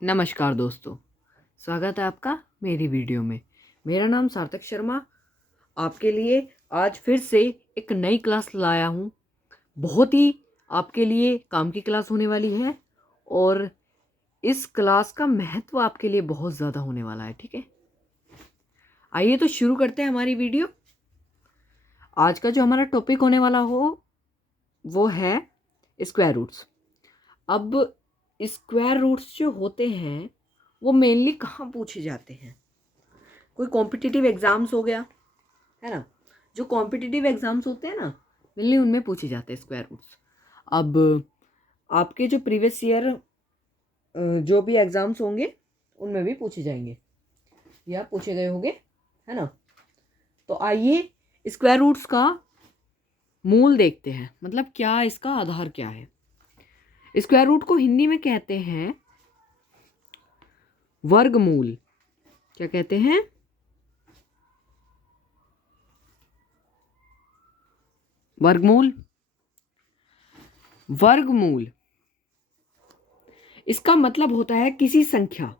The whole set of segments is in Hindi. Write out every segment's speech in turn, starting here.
नमस्कार दोस्तों, स्वागत है आपका मेरी वीडियो में। मेरा नाम सार्थक शर्मा आपके लिए आज फिर से एक नई क्लास लाया हूँ। बहुत ही आपके लिए काम की क्लास होने वाली है और इस क्लास का महत्व आपके लिए बहुत ज़्यादा होने वाला है। ठीक है, आइए तो शुरू करते हैं हमारी वीडियो। आज का जो हमारा टॉपिक होने वाला हो वो है स्क्वायर रूट्स। अब स्क्वायर रूट्स जो होते हैं वो मेनली कहाँ पूछे जाते हैं? कोई कॉम्पिटिटिव एग्जाम्स हो गया है ना, जो कॉम्पिटिटिव एग्जाम्स होते हैं ना, मेनली उनमें पूछे जाते हैं स्क्वायर रूट्स। अब आपके जो प्रीवियस ईयर जो भी एग्जाम्स होंगे उनमें भी पूछे जाएंगे या पूछे गए होंगे, है ना। तो आइए स्क्वायर रूट्स का मूल देखते हैं, मतलब क्या इसका आधार क्या है। स्क्वायर रूट को हिंदी में कहते हैं वर्गमूल। क्या कहते हैं? वर्गमूल। वर्गमूल इसका मतलब होता है किसी संख्या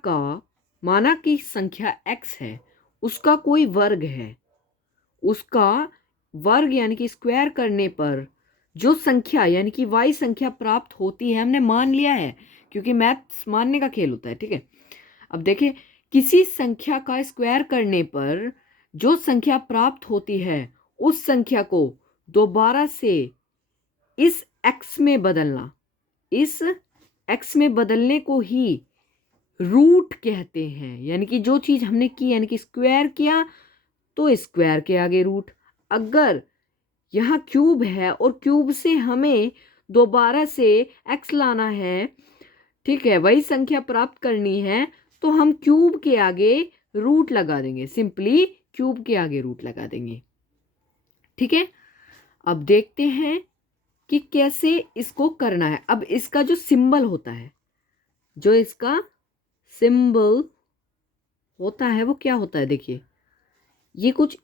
का, माना कि संख्या x है, उसका कोई वर्ग है, उसका वर्ग यानी कि स्क्वायर करने पर जो संख्या यानी कि y संख्या प्राप्त होती है, हमने मान लिया है क्योंकि मैथ्स मानने का खेल होता है। ठीक है, अब देखिए, किसी संख्या का स्क्वायर करने पर जो संख्या प्राप्त होती है उस संख्या को दोबारा से इस x में बदलना, इस x में बदलने को ही रूट कहते हैं। यानी कि जो चीज हमने की, यानी कि स्क्वायर किया तो स्क्वायर के आगे रूट। अगर यहाँ क्यूब है और क्यूब से हमें दोबारा से x लाना है, ठीक है, वही संख्या प्राप्त करनी है, तो हम क्यूब के आगे रूट लगा देंगे, सिंपली क्यूब के आगे रूट लगा देंगे। ठीक है, अब देखते हैं कि कैसे इसको करना है। अब इसका जो सिंबल होता है, जो इसका सिंबल होता है वो क्या होता है? देखिए, ये कुछ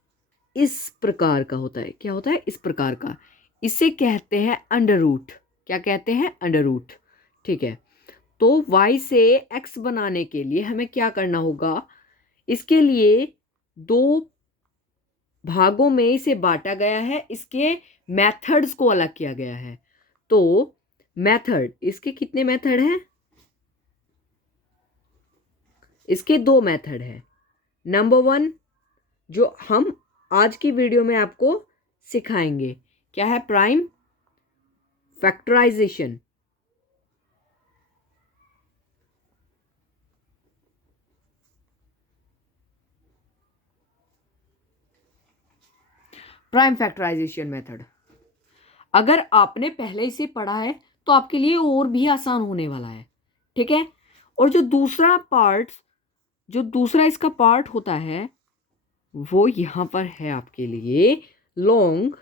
इस प्रकार का होता है। क्या होता है? इस प्रकार का। इसे कहते हैं अंडर रूट। क्या कहते हैं? Under root. ठीक है, तो y से x बनाने के लिए हमें क्या करना होगा? इसके लिए दो भागों में इसे बांटा गया है, इसके मेथड्स को अलग किया गया है। तो मेथड, इसके कितने मेथड हैं? इसके दो मेथड है। नंबर 1 जो हम आज की वीडियो में आपको सिखाएंगे, क्या है? Prime factorisation. Prime factorisation method अगर आपने पहले से पढ़ा है तो आपके लिए और भी आसान होने वाला है। ठीक है, और जो दूसरा इसका पार्ट होता है वो यहां पर है आपके लिए, लॉन्ग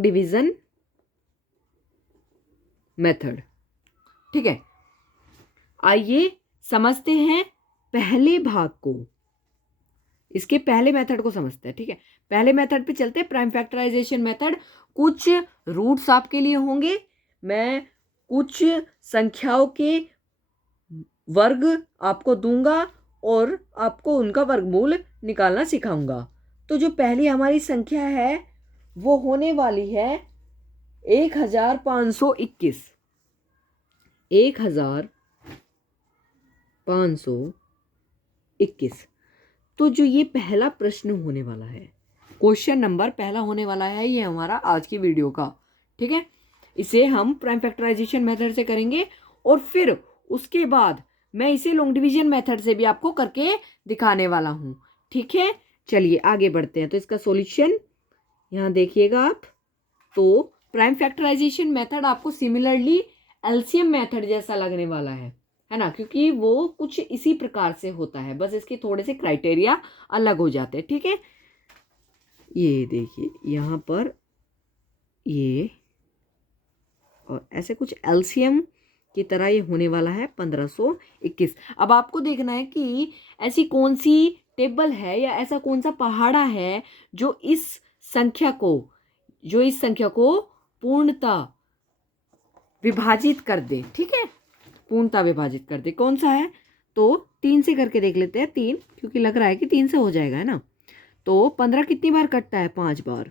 डिवीजन मेथड। ठीक है, आइए समझते हैं पहले भाग को, इसके पहले मेथड को समझते हैं। ठीक है, पहले मेथड पे चलते हैं, प्राइम फैक्टराइजेशन मेथड। कुछ रूट्स आपके लिए होंगे, मैं कुछ संख्याओं के वर्ग आपको दूंगा और आपको उनका वर्गमूल निकालना सिखाऊंगा। तो जो पहली हमारी संख्या है वो होने वाली है 1521। 1521। तो जो ये पहला प्रश्न होने वाला है, क्वेश्चन नंबर पहला होने वाला है, ये हमारा आज की वीडियो का। ठीक है, इसे हम प्राइम फैक्टराइजेशन मेथड से करेंगे और फिर उसके बाद मैं इसे लॉन्ग डिवीजन मेथड से भी आपको करके दिखाने वाला हूं। ठीक है, चलिए आगे बढ़ते हैं। तो इसका सॉल्यूशन यहाँ देखिएगा आप। तो प्राइम फैक्टराइजेशन मेथड आपको सिमिलरली एलसीएम मेथड जैसा लगने वाला है ना, क्योंकि वो कुछ इसी प्रकार से होता है, बस इसके थोड़े से क्राइटेरिया अलग हो जाते हैं। ठीक है, ये देखिए यहाँ पर ये, और ऐसे कुछ एलसीएम की तरह ये होने वाला है 1521। अब आपको देखना है कि ऐसी कौन सी टेबल है या ऐसा कौन सा पहाड़ा है जो इस संख्या को, जो इस संख्या को पूर्णतः विभाजित कर दे, ठीक है, पूर्णतः विभाजित कर दे, कौन सा है? तो 3 से करके देख लेते हैं, 3, क्योंकि लग रहा है कि 3 से हो जाएगा, है ना। तो 15 कितनी बार कटता है? 5 बार,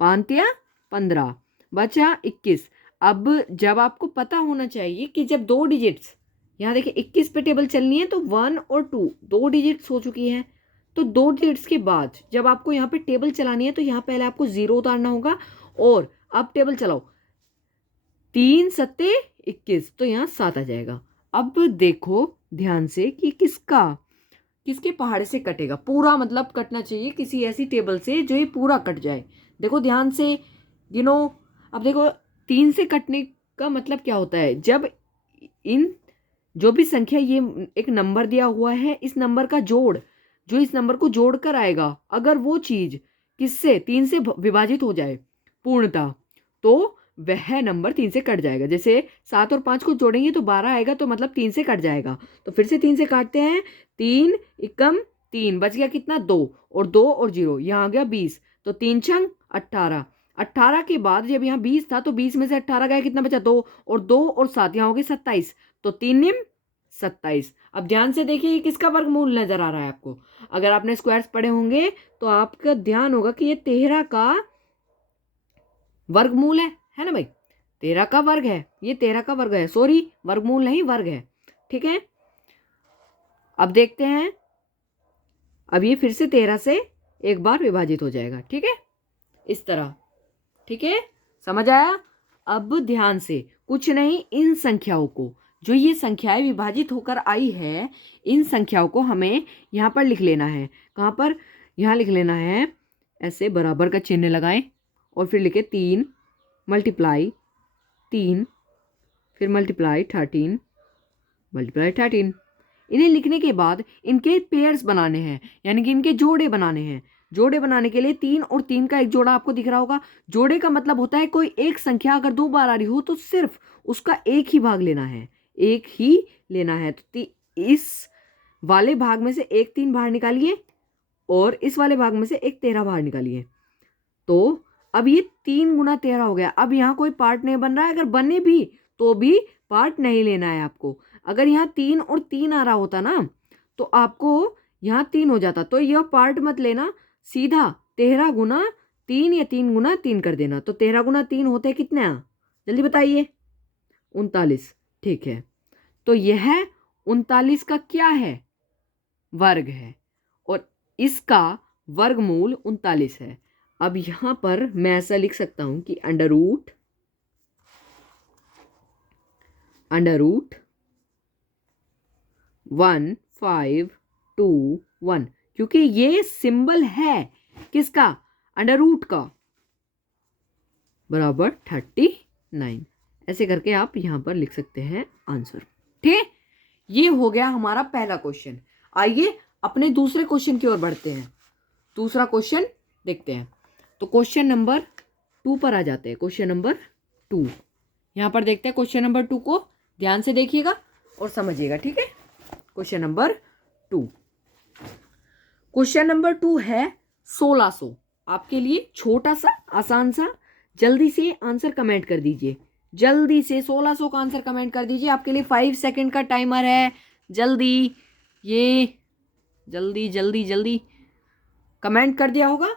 5 या 15, बचा 21। अब जब आपको पता होना चाहिए कि जब 2 डिजिट्स, यहाँ देखिए 21 पे टेबल चलनी है, तो 1 और 2 2 डिजिट्स हो चुकी है, तो 2 डिजिट्स के बाद जब आपको यहाँ पे टेबल चलानी है तो यहाँ पहले आपको 0 उतारना होगा, और अब टेबल चलाओ, 3 सत्ते 21, तो यहाँ 7 आ जाएगा। अब देखो ध्यान से कि किसके पहाड़े से कटेगा, पूरा मतलब कटना चाहिए किसी ऐसी टेबल से जो ये पूरा कट जाए। देखो ध्यान से गिनो। अब देखो 3 से कटने का मतलब क्या होता है? जब इन जो भी संख्या, ये एक नंबर दिया हुआ है, इस नंबर का जोड़ जो इस नंबर को जोड़ कर आएगा, अगर वो चीज किससे 3 से विभाजित हो जाए पूर्णतः, तो वह नंबर 3 से कट जाएगा। जैसे 7 और 5 को जोड़ेंगे तो 12 आएगा, तो मतलब 3 से कट जाएगा। तो फिर से 3 से काटते हैं, 3 एकम 3, बच गया कितना? 2, और 2 और 0, यहाँ आ गया 20, तो 3 छंग 18। 18 के बाद जब यहाँ 20 था तो 20 में से 18 गया, कितना बचा? 2, और 2 और 7, यहाँ हो गए 27, तो 3 निम 27। अब ध्यान से देखिए ये किसका वर्गमूल नजर आ रहा है आपको? अगर आपने स्क्वायर्स पढ़े होंगे तो आपका ध्यान होगा कि ये 13 का वर्गमूल है ना भाई? 13 का वर्ग है, ये 13 का वर्ग है, सॉरी वर्गमूल नहीं, वर्ग है, ठीक है। अब देखते हैं, अब ये फिर से 13 से एक बार विभाजित हो जाएगा, ठीक है, इस तरह, ठीक है, समझ आया? अब ध्यान से, कुछ नहीं, इन संख्याओं को, जो ये संख्याएं विभाजित होकर आई है, इन संख्याओं को हमें यहाँ पर लिख लेना है। कहाँ पर? यहाँ लिख लेना है, ऐसे बराबर का चिन्ह लगाएं और फिर लिखे 3 मल्टीप्लाई 3, फिर मल्टीप्लाई 13 मल्टीप्लाई 13। इन्हें लिखने के बाद इनके पेयर्स बनाने हैं, यानी कि इनके जोड़े बनाने हैं। जोड़े बनाने के लिए 3 और 3 का एक जोड़ा आपको दिख रहा होगा। जोड़े का मतलब होता है कोई एक संख्या अगर 2 बार आ रही हो तो सिर्फ उसका एक ही भाग लेना है, एक ही लेना है। तो इस वाले भाग में से एक 3 बाहर निकालिए और इस वाले भाग में से एक 13 बाहर निकालिए। तो अब ये 3 गुना 13 हो गया। अब यहाँ कोई पार्ट नहीं बन रहा है, अगर बने भी तो भी पार्ट नहीं लेना है आपको। अगर यहाँ 3 और 3 आ रहा होता ना तो आपको यहाँ 3 हो जाता, तो यह पार्ट मत लेना, सीधा 13 गुना 3 या 3 गुना 3 कर देना। तो 13 गुना 3 होते कितने? जल्दी बताइए। 39, ठीक है। तो यह 39 का क्या है? वर्ग है, और इसका वर्गमूल 39 है। अब यहां पर मैं ऐसा लिख सकता हूं कि अंडर रूट 1 5 2 1, क्योंकि ये सिंबल है किसका? अंडर रूट का, बराबर 39। ऐसे करके आप यहां पर लिख सकते हैं आंसर, ठीक है। ये हो गया हमारा पहला क्वेश्चन। आइए अपने दूसरे क्वेश्चन की ओर बढ़ते हैं। दूसरा क्वेश्चन देखते हैं। तो क्वेश्चन नंबर 2 पर आ जाते हैं। क्वेश्चन नंबर 2 यहां पर देखते हैं। क्वेश्चन नंबर 2 को ध्यान से देखिएगा और समझिएगा, ठीक है। क्वेश्चन नंबर 2, क्वेश्चन नंबर 2 है 1600। आपके लिए छोटा सा आसान सा, जल्दी से आंसर कमेंट कर दीजिए, जल्दी से 1600 का आंसर कमेंट कर दीजिए। आपके लिए 5 सेकंड का टाइमर है, जल्दी, ये जल्दी जल्दी जल्दी कमेंट कर दिया होगा।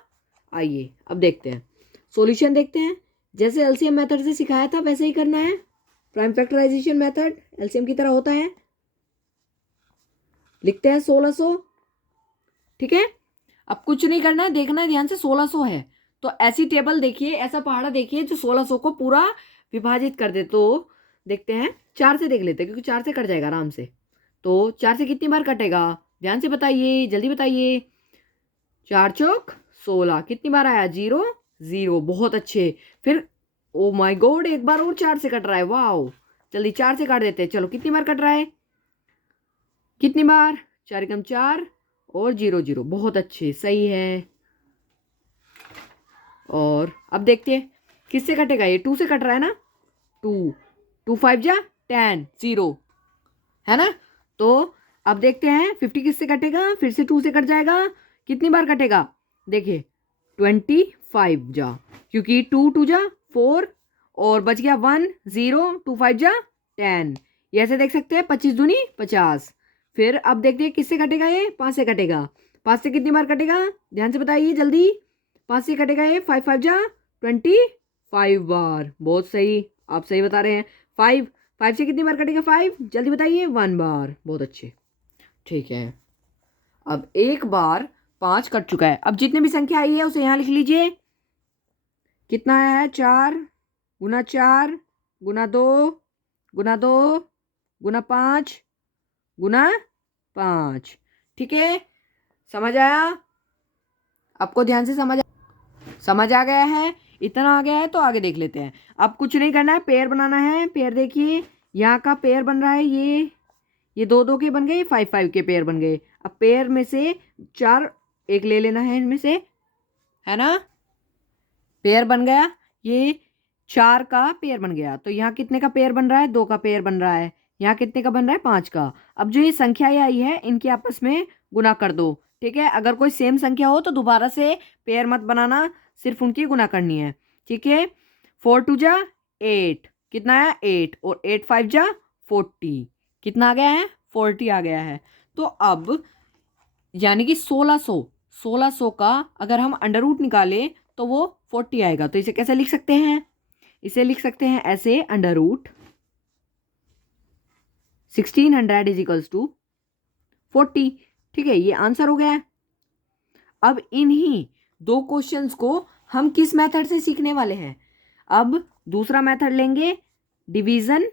आइए अब देखते हैं सॉल्यूशन, देखते हैं। जैसे एलसीएम मेथड से सिखाया था वैसे ही करना है। प्राइम फैक्टराइजेशन मेथड एलसीएम की तरह होता है। लिखते हैं 1600, ठीक है। अब कुछ नहीं करना है, देखना है ध्यान से। 1600 है तो ऐसी टेबल देखिए, ऐसा पहाड़ा देखिए जो 1600 को पूरा विभाजित कर दे। तो देखते हैं, 4 से देख लेते हैं, क्योंकि 4 से कट जाएगा आराम से। तो 4 से कितनी बार कटेगा? ध्यान से बताइए, जल्दी बताइए। 4 चौक 16, कितनी बार आया? 0 0, बहुत अच्छे। फिर ओ माय गॉड, एक बार और 4 से कट रहा है, वाओ। जल्दी 4 से काट देते हैं। चलो कितनी बार कट रहा है? कितनी बार? 4 एकम 4 और 0 0, बहुत अच्छे, सही है। और अब देखते हैं किससे कटेगा। ये 2 से कट रहा है ना, 2 5 जा 10 0, है ना। तो अब देखते हैं 50 किससे कटेगा। फिर से 2 से कट जाएगा। कितनी बार कटेगा? देखिए 25 जा, क्योंकि 2 2 जा 4 और बच गया 1 0, 2 5 जा 10। ये ऐसे देख सकते हैं 25 दूनी 50। फिर अब देखते हैं किससे कटेगा, ये 5 से कटेगा। 5 से कितनी बार कटेगा, ध्यान से बताइए जल्दी। 5 से कटेगा ये 5 5 जा 25 बार। बहुत सही, आप सही बता रहे हैं। 5 से कितनी बार कटेगा 5, जल्दी बताइए 1 बार। बहुत अच्छे, ठीक है। अब एक बार 5 कट चुका है। अब जितने भी संख्या आई है उसे यहाँ लिख लीजिए। कितना है, 4 गुना 4 गुना 2 गुना 2 गुना 5 गुना 5। ठीक है, समझ आया आपको? ध्यान से समझ आ गया है? इतना आ गया है तो आगे देख लेते हैं। अब कुछ नहीं करना है, पेयर बनाना है। पेयर देखिए, यहाँ का पेयर बन रहा है, ये 2 2 के बन गए, 5 5 के पेयर बन गए। अब पेयर में से 4 एक ले लेना है इनमें से, है ना। पेयर बन गया, ये 4 का पेयर बन गया। तो यहाँ कितने का पेयर बन रहा है, 2 का पेयर बन रहा है। यहाँ कितने का बन रहा है, 5 का। अब जो ये संख्याएं आई है इनके आपस में गुना कर दो। ठीक है, अगर कोई सेम संख्या हो तो दोबारा से पेयर मत बनाना, सिर्फ उनकी गुना करनी है। ठीक है, 4 2 जा 8, कितना है 8, और 8 5 जा 40, कितना आ गया है 40 आ गया है। तो अब यानी कि 1600 का अगर हम अंडर रूट निकालें तो वो 40 आएगा। तो इसे कैसे लिख सकते हैं, इसे लिख सकते हैं ऐसे, under root 1600 is equals to 40। ठीक है, ये आंसर हो गया है। अब इन्हीं 2 क्वेश्चंस को हम किस मेथड से सीखने वाले हैं? अब दूसरा मेथड लेंगे, डिवीजन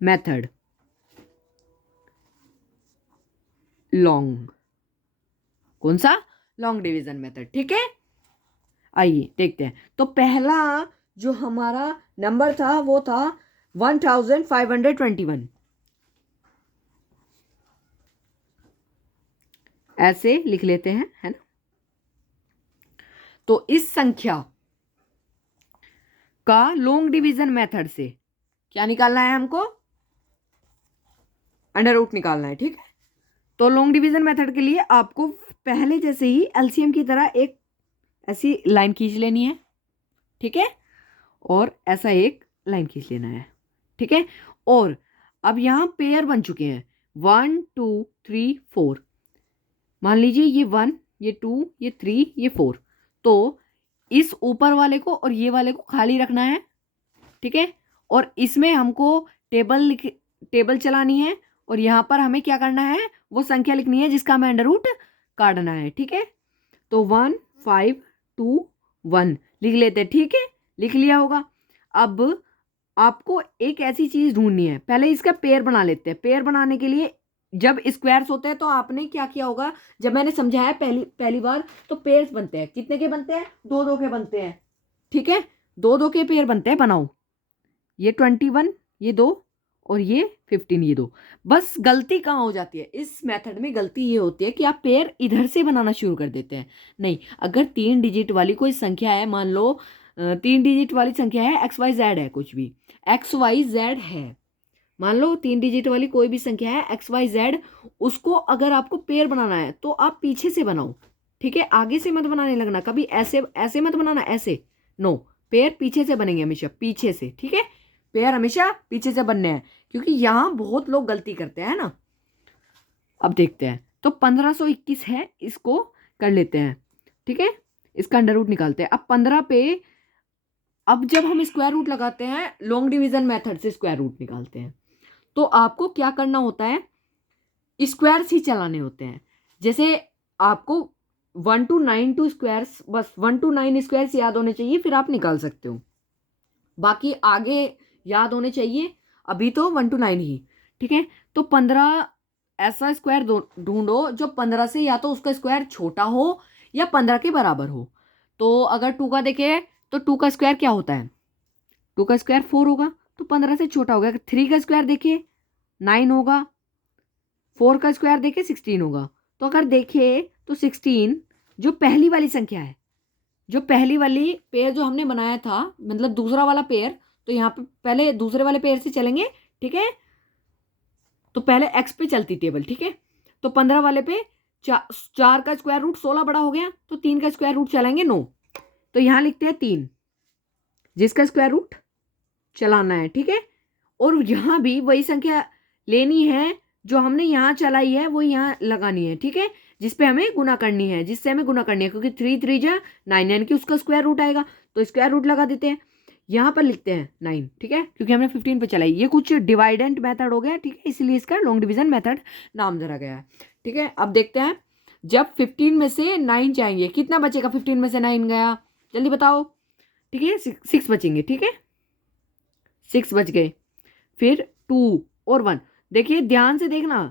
मेथड, लॉन्ग। कौन सा, लॉन्ग डिवीजन मेथड। ठीक है, आइए देखते हैं। तो पहला जो हमारा नंबर था वो था 1521, ऐसे लिख लेते हैं, है ना। तो इस संख्या का लॉन्ग डिवीजन मेथड से क्या निकालना है हमको, अंडर रूट निकालना है। ठीक है, तो लॉन्ग डिवीजन मेथड के लिए आपको पहले जैसे ही एलसीएम की तरह एक ऐसी लाइन खींच लेनी है। ठीक है, और ऐसा एक लाइन खींच लेना है। ठीक है, और अब यहाँ पेयर बन चुके हैं 1 2 3 4। मान लीजिए ये 1 ये 2 ये 3 ये 4। तो इस ऊपर वाले को और ये वाले को खाली रखना है। ठीक है, और इसमें हमको टेबल चलानी है, और यहाँ पर हमें क्या करना है, वो संख्या लिखनी है जिसका हमें अंडर रूट काटना है। ठीक है, तो 1 5 2 1 लिख लेते हैं। ठीक है, लिख लिया होगा। अब आपको एक ऐसी चीज ढूंढनी है, पहले इसका पेयर बना लेते हैं। पेयर बनाने के लिए जब स्क्वायर्स होते हैं तो आपने क्या किया होगा, जब मैंने समझाया पहली बार, तो पेयर्स बनते हैं, कितने के बनते हैं, 2 2 के बनते हैं। ठीक है, 2 2 के पेयर बनते हैं। बनाओ, ये 21 ये 2 और ये 15 ये 2। बस गलती कहाँ हो जाती है इस मेथड में, गलती ये होती है कि आप पेयर इधर से बनाना शुरू कर देते हैं। नहीं, अगर 3 डिजिट वाली कोई संख्या है, मान लो 3 डिजिट वाली संख्या है, XYZ है, कुछ भी XYZ है, मान लो 3 डिजिट वाली कोई भी संख्या है XYZ, उसको अगर आपको पेयर बनाना है तो आप पीछे से बनाओ। ठीक है, आगे से मत बनाने लगना, कभी ऐसे ऐसे मत बनाना, ऐसे नो, पेयर पीछे से बनेंगे हमेशा, पीछे से। ठीक है, पेयर हमेशा पीछे से बनने हैं, क्योंकि यहां बहुत लोग गलती करते हैं ना। अब देखते हैं, तो 1521 है, इसको कर लेते हैं। ठीक है, इसका अंडर रूट निकालते हैं। अब 15 पे, अब जब हम स्क्वायर रूट लगाते हैं लॉन्ग डिवीजन मेथड से स्क्वायर रूट निकालते हैं, तो आपको क्या करना होता है, स्क्वायर्स ही चलाने होते हैं। जैसे आपको 1 to 9 टू स्क्वायर्स, बस 1 to 9 स्क्वायर्स याद होने चाहिए, फिर आप निकाल सकते हो। बाकी आगे याद होने चाहिए, अभी तो 1 to 9 ही। ठीक है, तो 15 ऐसा स्क्वायर ढूंढो जो 15 से या तो उसका स्क्वायर छोटा हो या 15 के बराबर हो। तो अगर 2 का देखें तो 2 का स्क्वायर क्या होता है, 2 का स्क्वायर 4 होगा, तो 15 से छोटा होगा। 3 का स्क्वायर देखिए 9 होगा, 4 का स्क्वायर देखिए 16 होगा। तो अगर देखें तो 16 जो पहली वाली संख्या है, जो पहली वाली पेयर जो हमने बनाया था, मतलब दूसरा वाला पेयर, तो यहाँ पे पहले दूसरे वाले पेयर से चलेंगे। ठीक है, तो पहले एक्स पे चलती टेबल। ठीक है, तो 15 वाले पे चार का स्क्वायर रूट 16 बड़ा हो गया, तो 3 का स्क्वायर रूट चलाएंगे 9, तो यहाँ लिखते हैं 3 जिसका स्क्वायर रूट चलाना है, ठीक है। और यहाँ भी वही संख्या लेनी है जो हमने यहाँ चलाई है, वो यहाँ लगानी है, ठीक है, जिसपे हमें गुना करनी है, जिससे हमें गुना करनी है, क्योंकि 3 3 जा 9 यानी कि उसका स्क्वायर रूट आएगा, तो स्क्वायर रूट लगा देते हैं। यहाँ पर लिखते हैं 9, ठीक है, क्योंकि हमने 15 पे चलाई। ये कुछ डिवाइडेंट मेथड हो गया, ठीक है, इसलिए इसका लॉन्ग डिवीजन मेथड नाम धरा गया है, ठीक है। अब देखते हैं जब 15 में से 9 जाएंगे कितना बचेगा। 15 में से 9 गया, जल्दी बताओ, ठीक है, 6 बचेंगे, ठीक है, 6 बच गए। फिर 2 और 1, देखिए ध्यान से देखना,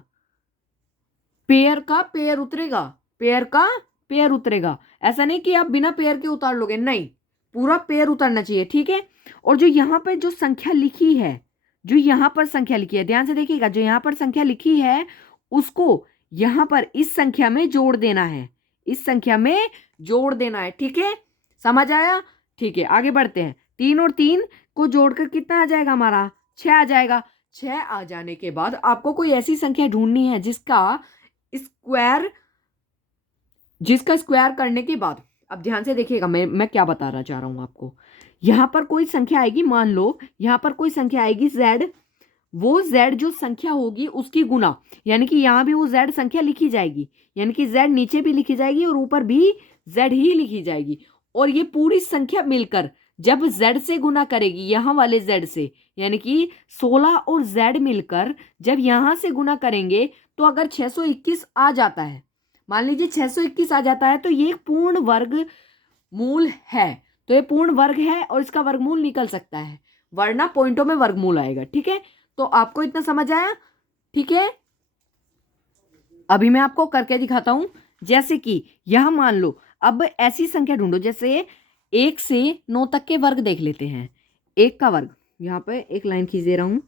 पेयर का पेयर उतरेगा, पेयर का पेयर उतरेगा, ऐसा नहीं कि आप बिना पेयर के उतार लोगे, नहीं, पूरा पेयर उतरना चाहिए, ठीक है। और जो यहाँ पर जो संख्या लिखी है, जो यहाँ पर संख्या लिखी है, ध्यान से देखिएगा, जो यहाँ पर संख्या लिखी है उसको यहाँ पर इस संख्या में जोड़ देना है, इस संख्या में जोड़ देना है, ठीक है, समझ आया, ठीक है। आगे बढ़ते हैं, 3 और 3 को जोड़कर कितना आ जाएगा हमारा, 6 आ जाएगा। 6 आ जाने के बाद आपको कोई ऐसी संख्या ढूंढनी है जिसका स्क्वायर करने के बाद, अब ध्यान से देखिएगा मैं क्या बताना चाह रहा हूं आपको। यहां पर कोई संख्या आएगी, मान लो यहां पर कोई संख्या आएगी z, वो z जो संख्या होगी उसकी गुना, यानी कि यहां भी वो z संख्या लिखी जाएगी, यानी कि z नीचे भी लिखी जाएगी और ऊपर भी z ही लिखी जाएगी। और ये पूरी संख्या मिलकर जब z से गुना करेगी, यहाँ वाले z से, यानी कि 16 और z मिलकर जब यहां से गुना करेंगे, तो अगर 621 आ जाता है, मान लीजिए 621 आ जाता है, तो ये एक पूर्ण वर्ग मूल है, तो ये पूर्ण वर्ग है और इसका वर्गमूल निकल सकता है, वरना पॉइंटों में वर्गमूल आएगा, ठीक है। तो आपको इतना समझ आया, ठीक है। अभी मैं आपको करके दिखाता हूं, जैसे कि यहां मान लो, अब ऐसी संख्या ढूंढो, जैसे 1 से 9 तक के वर्ग देख लेते हैं। 1 का वर्ग, यहाँ पे एक लाइन खींच दे रहा हूं,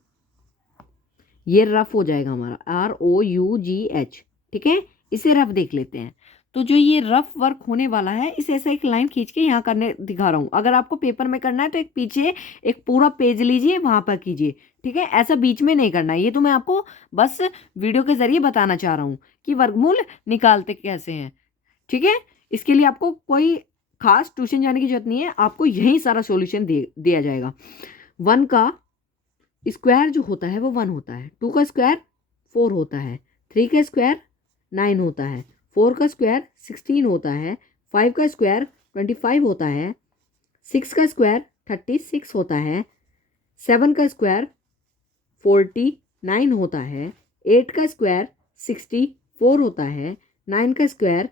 ये रफ हो जाएगा हमारा, ROUGH, ठीक है, इसे रफ देख लेते हैं। तो जो ये रफ वर्क होने वाला है, इसे ऐसा एक लाइन खींच के यहाँ करने दिखा रहा हूँ। अगर आपको पेपर में करना है तो एक पीछे एक पूरा पेज लीजिए, वहां पर कीजिए, ठीक है, ऐसा बीच में नहीं करना है। ये तो मैं आपको बस वीडियो के जरिए बताना चाह रहा हूँ कि वर्गमूल निकालते कैसे हैं, ठीक है। इसके लिए आपको कोई खास ट्यूशन जाने की जरूरत नहीं है, आपको यही सारा सोल्यूशन दिया जाएगा। 1 का स्क्वायर जो होता है वो 1 होता है, 2 का स्क्वायर 4 होता है, 3 का स्क्वायर 9 होता है, 4 का स्क्वायर 16 होता है, 5 का स्क्वायर 25 होता है, 6 का स्क्वायर 36 होता है, 7 का स्क्वायर 49 होता है, 8 का स्क्वायर 64 होता है, 9 का स्क्वायर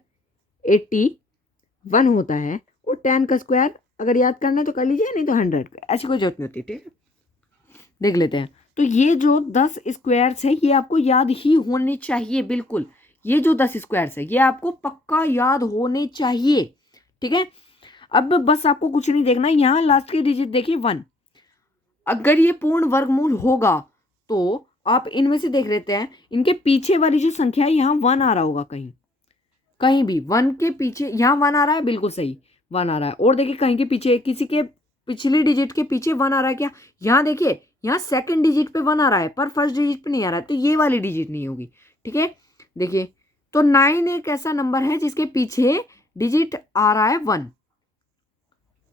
81 होता है, और 10 का स्क्वायर अगर याद करना है तो कर लीजिए, नहीं तो 100, ऐसी कोई जरूरत नहीं होती, ठीक है। देख लेते हैं, तो ये जो 10 स्क्वायर्स है ये आपको याद ही होने चाहिए, बिल्कुल, ये जो 10 स्क्वायर्स है ये आपको पक्का याद होने चाहिए, ठीक है। अब बस आपको कुछ नहीं देखना, यहाँ लास्ट की डिजिट देखिए 1, अगर ये पूर्ण वर्गमूल होगा तो आप इनमें से देख लेते हैं, इनके पीछे वाली जो संख्या है यहाँ 1 आ रहा होगा, कहीं कहीं भी 1 के पीछे, यहाँ 1 आ रहा है, बिल्कुल सही 1 आ रहा है। और देखिए कहीं के पीछे, किसी के पिछली डिजिट के पीछे 1 आ रहा है क्या, यहाँ देखिए, यहाँ सेकंड डिजिट पे 1 आ रहा है पर फर्स्ट डिजिट पे नहीं आ रहा है, तो ये वाली डिजिट नहीं होगी, ठीक है। देखिए, तो 9 एक ऐसा नंबर है जिसके पीछे डिजिट आ रहा है 1,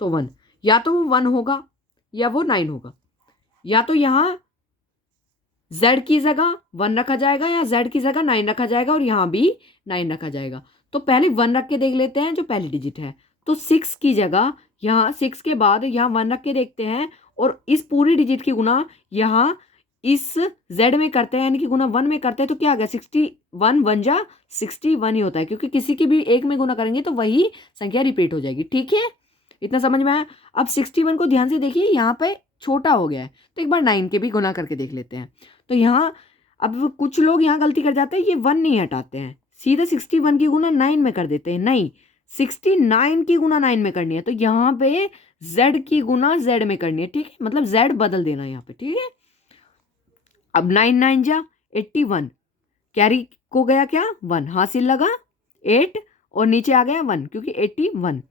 तो 1, या तो वो 1 होगा या वो 9 होगा, या तो यहाँ z की जगह 1 रखा जाएगा या z की जगह 9 रखा जाएगा, और यहाँ भी 9 रखा जाएगा। तो पहले 1 रख के देख लेते हैं जो पहली डिजिट है, तो 6 की जगह यहाँ 6 के बाद यहाँ 1 रख के देखते हैं, और इस पूरी डिजिट की गुना यहाँ इस z में करते हैं, यानी कि गुना 1 में करते हैं, तो क्या आ गया 61 1 जा 61 ही होता है, क्योंकि किसी की भी एक में गुना करेंगे तो वही संख्या रिपीट हो जाएगी, ठीक है, इतना समझ में आया। अब 61 को ध्यान से देखिए, यहाँ पे छोटा हो गया है, तो एक बार 9 के भी गुना करके देख लेते हैं। तो यहाँ अब कुछ लोग यहाँ गलती कर जाते हैं, ये 1 नहीं हटाते हैं, सीधा 61 की गुना 9 में कर देते हैं, नहीं 69 की गुना 9 में करनी है, तो यहाँ पे z की गुना z में करनी है, ठीक है, मतलब z बदल देना यहाँ पे, ठीक है। अब 9 9 जा 81, कैरी को गया क्या 1, हासिल लगा 8 और नीचे आ गया 1, क्योंकि 81।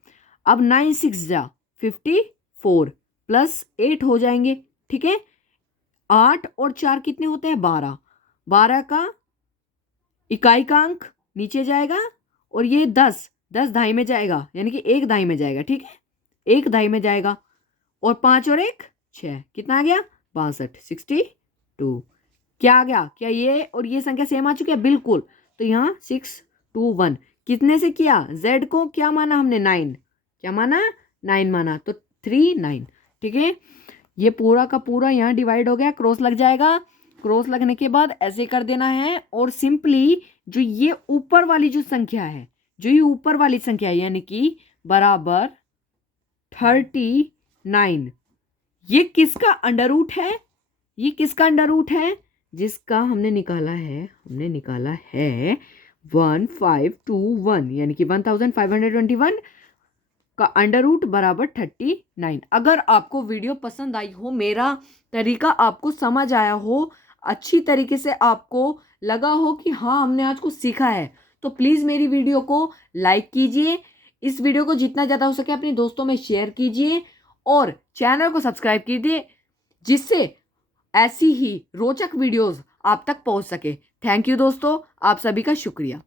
अब 9 6 जा 54 प्लस 8 हो जाएंगे, ठीक है। 8 और 4 कितने होते हैं 12, 12 का इकाई का अंक नीचे जाएगा और ये 10 दाई में जाएगा, यानी कि 1 दाई में जाएगा, ठीक है, 1 दाई में जाएगा। और 5 और 1 6, कितना आ गया 62, 62। क्या आ गया, क्या ये और ये संख्या सेम आ चुकी है? बिल्कुल। तो यहाँ 6 2 1 कितने से किया? z को क्या माना हमने? 9। क्या माना? 9 माना, तो 3 9, ठीक है। ये पूरा का पूरा यहाँ डिवाइड हो गया, क्रॉस लग जाएगा। क्रॉस लगने के बाद ऐसे कर देना है और सिंपली जो ये ऊपर वाली जो संख्या है, जो ये ऊपर वाली संख्या है यानी कि बराबर 39, ये किसका अंडर रूट है? ये किसका अंडर रूट है? जिसका हमने निकाला है 1521, यानी कि 1521 का अंडर रूट बराबर 39। अगर आपको वीडियो पसंद आई हो, मेरा तरीका आपको समझ आया हो, अच्छी तरीके से आपको लगा हो कि हाँ हमने आज कुछ सीखा है, तो प्लीज़ मेरी वीडियो को लाइक कीजिए। इस वीडियो को जितना ज़्यादा हो सके अपने दोस्तों में शेयर कीजिए और चैनल को सब्सक्राइब कीजिए, जिससे ऐसी ही रोचक वीडियोस आप तक पहुंच सके। थैंक यू दोस्तों, आप सभी का शुक्रिया।